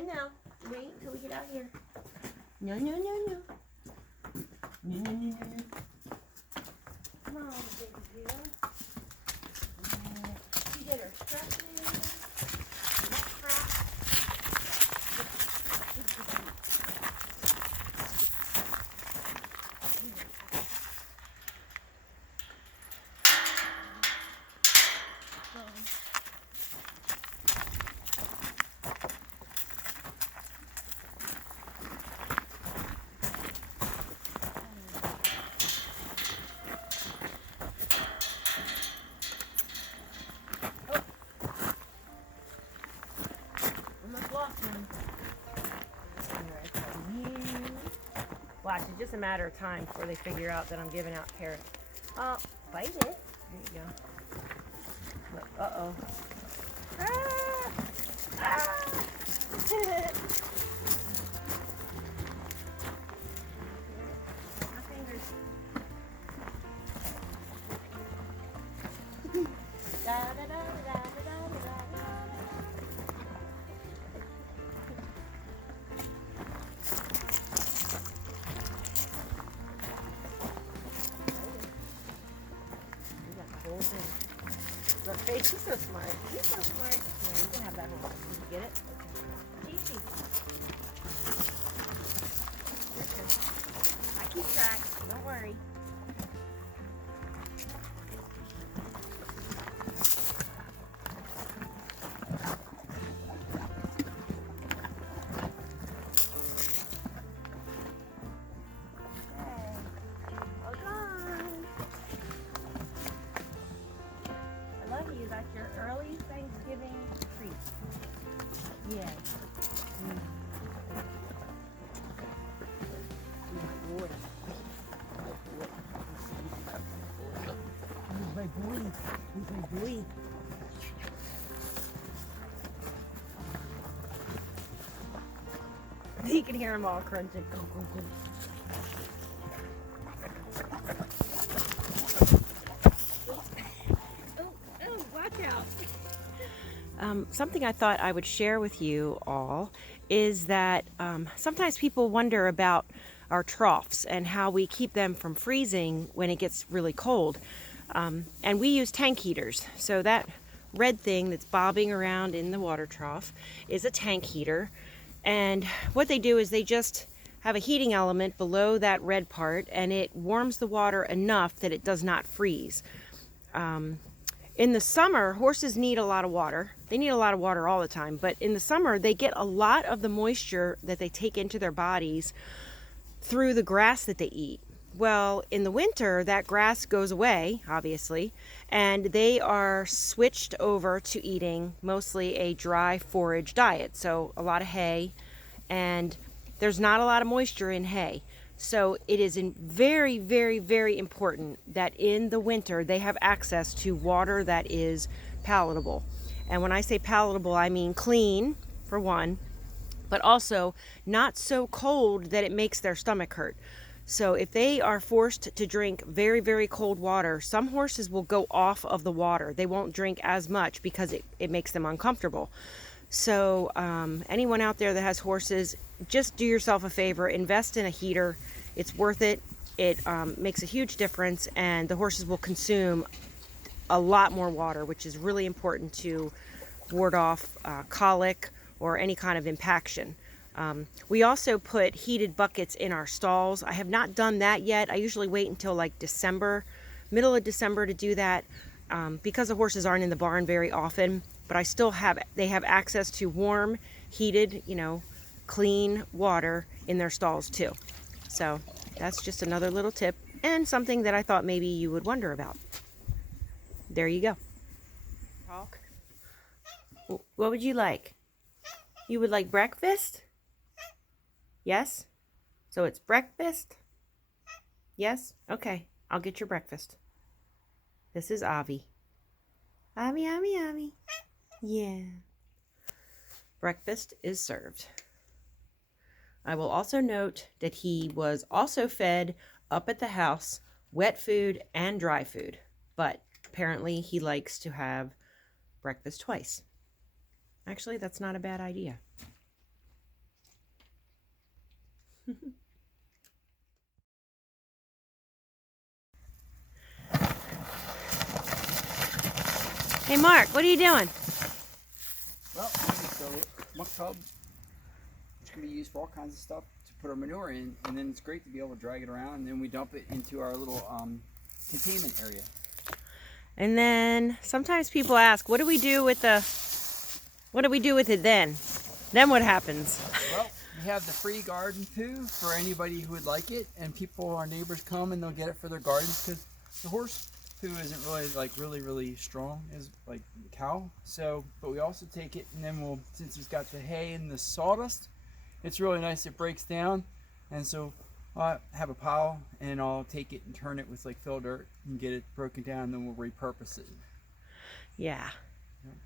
no. Wait until we get out here. No, no, no, no. No, no, no, no, no. Come on, baby girl. She did her stretching. Neck crack. Watch, it's just a matter of time before they figure out that I'm giving out carrots. Oh, bite it. There you go. Look, uh-oh. Ah! Ah! My fingers. Da, da, da, da, da, da, da, da. Look, Faith, she's so smart. She's so smart. Yeah, you can have that whole thing. Did you get it? Okay. Easy. I keep track. Don't worry. That's your early Thanksgiving treat. Yeah. Good boy. He's my boy. He's my boy. You can hear him all crunching. Go, go, go. Something I thought I would share with you all is that sometimes people wonder about our troughs and how we keep them from freezing when it gets really cold. And we use tank heaters. So that red thing that's bobbing around in the water trough is a tank heater. And what they do is they just have a heating element below that red part, and it warms the water enough that it does not freeze. In the summer, horses need a lot of water. They need a lot of water all the time, but in the summer, they get a lot of the moisture that they take into their bodies through the grass that they eat. Well, in the winter, that grass goes away, obviously, and they are switched over to eating mostly a dry forage diet. So a lot of hay, and there's not a lot of moisture in hay. So it is very, very, very important that in the winter they have access to water that is palatable. And when I say palatable, I mean clean, for one, but also not so cold that it makes their stomach hurt. So if they are forced to drink very, very cold water, some horses will go off of the water. They won't drink as much because it makes them uncomfortable. So anyone out there that has horses, just do yourself a favor, invest in a heater. It's worth it. It makes a huge difference, and the horses will consume a lot more water, which is really important to ward off colic or any kind of impaction. We also put heated buckets in our stalls. I have not done that yet. I usually wait until like December, middle of December to do that because the horses aren't in the barn very often, but I still they have access to warm, heated, clean water in their stalls too. So that's just another little tip and something that I thought maybe you would wonder about. There you go. Talk. What would you like? You would like breakfast? Yes? So it's breakfast? Yes? Okay, I'll get your breakfast. This is Avi. Avi, Avi, Avi. Yeah. Breakfast is served. I will also note that he was also fed up at the house wet food and dry food, but apparently he likes to have breakfast twice. Actually, that's not a bad idea. Hey Mark, what are you doing? Well, the muck tub, which can be used for all kinds of stuff to put our manure in, and then it's great to be able to drag it around, and then we dump it into our little containment area. And then sometimes people ask, what do we do with it then? Then what happens? Well, we have the free garden poo for anybody who would like it, and our neighbors come and they'll get it for their gardens, because the horse poo isn't really really strong as like the cow. So, but we also take it, and then since it's got the hay and the sawdust, it's really nice. It breaks down, and so I have a pile, and I'll take it and turn it with like fill dirt and get it broken down, and then we'll repurpose it. Yeah.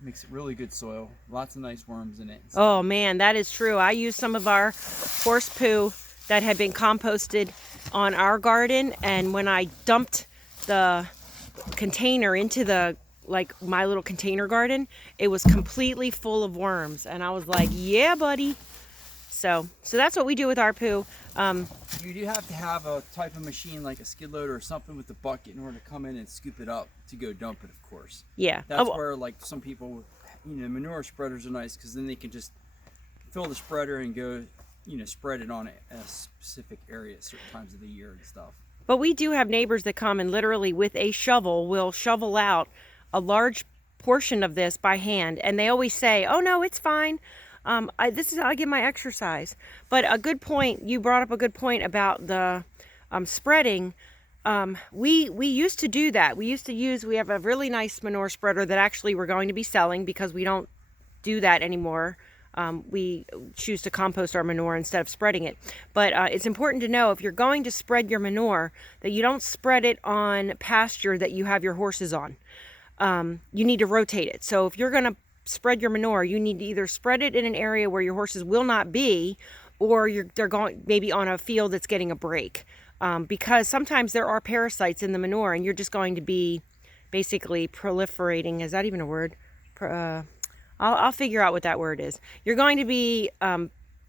Makes it really good soil. Lots of nice worms in it. Oh man, that is true. I used some of our horse poo that had been composted on our garden, and when I dumped the container into my little container garden, it was completely full of worms, and I was like, yeah buddy. So that's what we do with our poo. You do have to have a type of machine like a skid loader or something with the bucket in order to come in and scoop it up to go dump it, of course. Yeah. That's where like some people, manure spreaders are nice, because then they can just fill the spreader and go, spread it on a specific area at certain times of the year and stuff. But we do have neighbors that come and literally with a shovel will shovel out a large portion of this by hand, and they always say, oh no, it's fine. This is how I get my exercise. But a good point, you brought up a good point about the spreading. We used to do that. We have a really nice manure spreader that actually we're going to be selling, because we don't do that anymore. We choose to compost our manure instead of spreading it. But it's important to know, if you're going to spread your manure, that you don't spread it on pasture that you have your horses on. You need to rotate it. So if you're going to spread your manure, you need to either spread it in an area where your horses will not be, or they're going maybe on a field that's getting a break, because sometimes there are parasites in the manure, and you're just going to be basically proliferating. Is that even a word? I'll figure out what that word is. You're going to be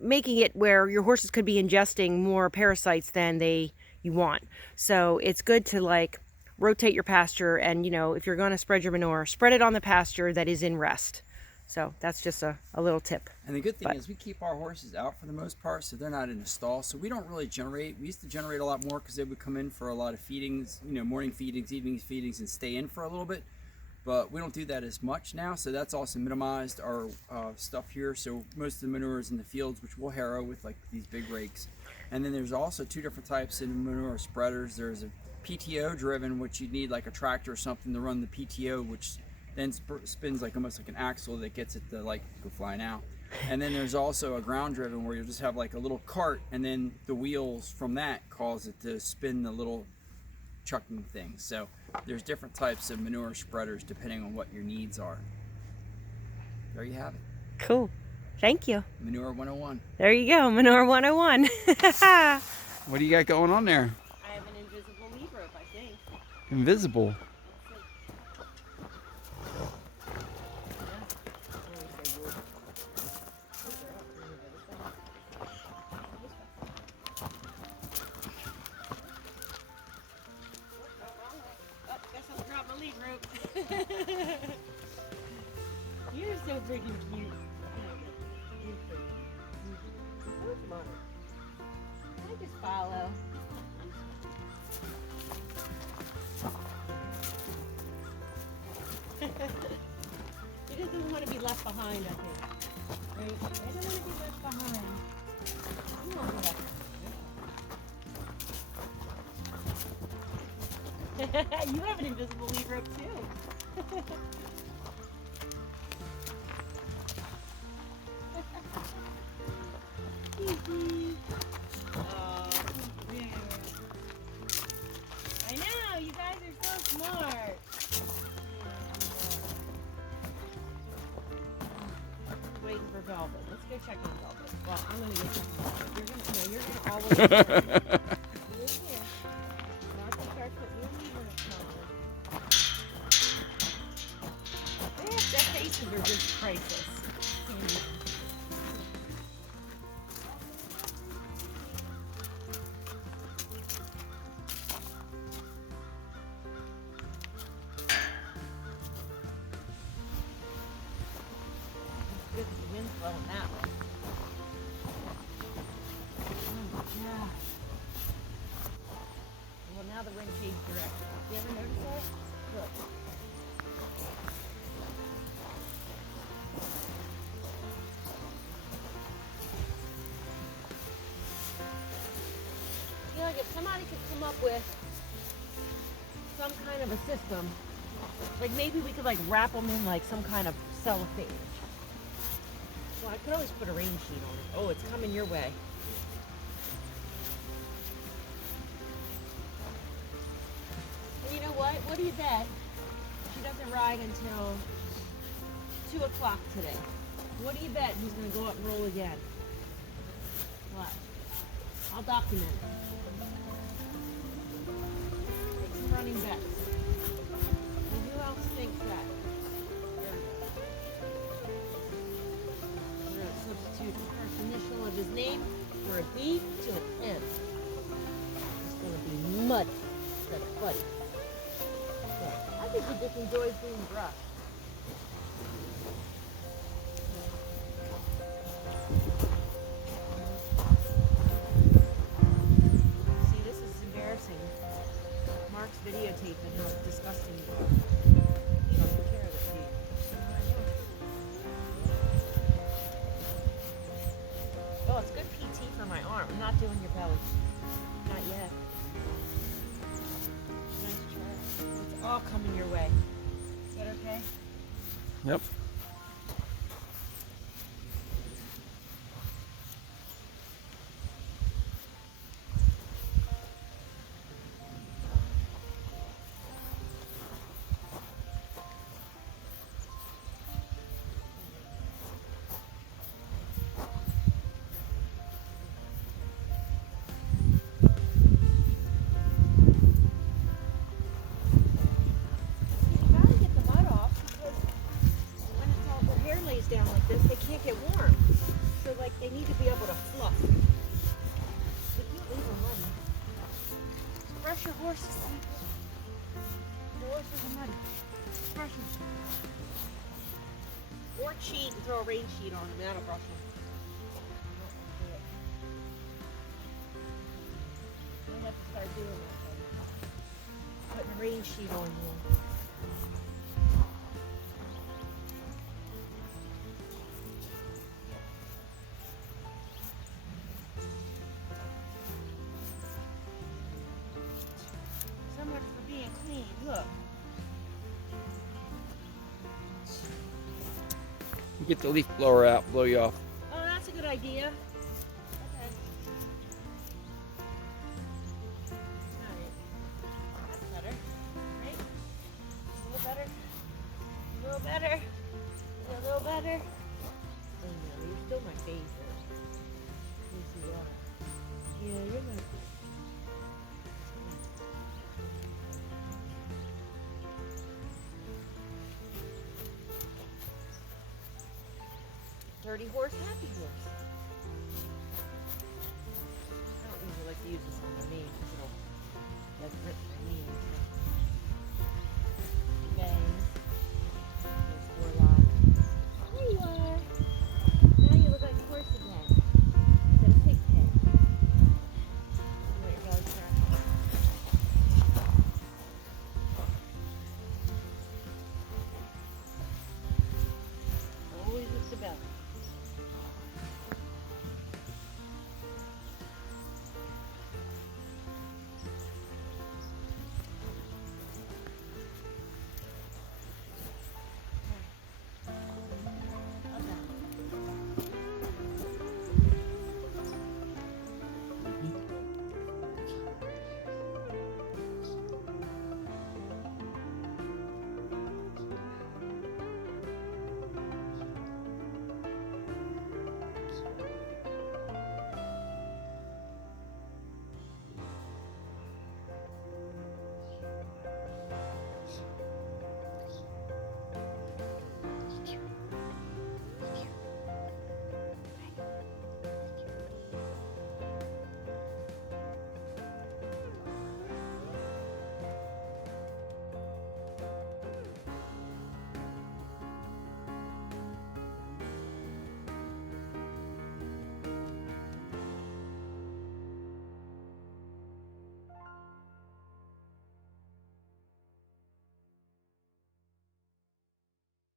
making it where your horses could be ingesting more parasites than you want. So it's good to rotate your pasture, and if you're going to spread your manure, spread it on the pasture that is in rest. So that's just a little tip. And the good thing is we keep our horses out for the most part, so they're not in a stall, so we don't really generate. We used to generate a lot more, because they would come in for a lot of feedings, morning feedings, evening feedings, and stay in for a little bit. But we don't do that as much now, so that's also minimized our stuff here. So most of the manure is in the fields, which we'll harrow with these big rakes. And then there's also two different types of manure spreaders. There's a PTO driven, which you need like a tractor or something to run the PTO, which then spins almost like an axle that gets it to go flying out. And then there's also a ground driven, where you'll just have a little cart, and then the wheels from that cause it to spin the little chucking thing. So there's different types of manure spreaders depending on what your needs are. There you have it. Cool. Thank you. Manure 101. There you go. Manure 101. What do you got going on there? I have an invisible lead rope, I think. Invisible? You're so freaking cute. Where's Mark? I just follow. He doesn't want to be left behind, I think. Right? I don't want to be left behind. You want to be left behind. You have an invisible lead rope too. Oh, dude. I know, you guys are so smart. Waiting for Velvet. Let's go check on Velvet. Well, I'm gonna get some Velvet. You're gonna always. You're here. Mark will start putting your lead on. Their faces are just priceless. good that the wind's blowing that way. Oh my gosh. Well, now the wind changed direction. You ever notice that? Look. You know, like if somebody could come up with some kind of a system, like maybe we could like wrap them in like some kind of cellophane. Well, I could always put a rain sheet on it. Oh, it's coming your way. And you know what? What do you bet? She doesn't ride until 2 o'clock today. What do you bet he's going to go up and roll again? What? I'll document it. Make some running bets. And who else thinks that? There we go. We're going to substitute the first initial of his name for a B to an M. It's going to be Muddy instead of Buddy. Yeah, I think he just enjoys being brushed. See, this is embarrassing. Mark's videotaping how disgusting you are. You don't take care of this, do you? Oh, it's good PT for my arm. I'm not doing your belly. Not yet. Nice try. It's all coming your way. Is that okay? Yep. Down like this, they can't get warm. So like they need to be able to fluff. They can't leave them muddy. So brush your horses, people. The horses are muddy. Brush them. Or cheat and throw a rain sheet on them. That'll brush them. I have to start doing that. Putting a rain sheet on you. For being clean, look. You get the leaf blower out, blow you off. Oh, that's a good idea. Okay. Alright. That's better. Right? A little better. A little better. A little better. Oh no, you're still my favorite. Yes, you are. Yeah, you're my favorite. Dirty horse, happy horse. I don't usually like to use this on my name because it'll like rip my knee.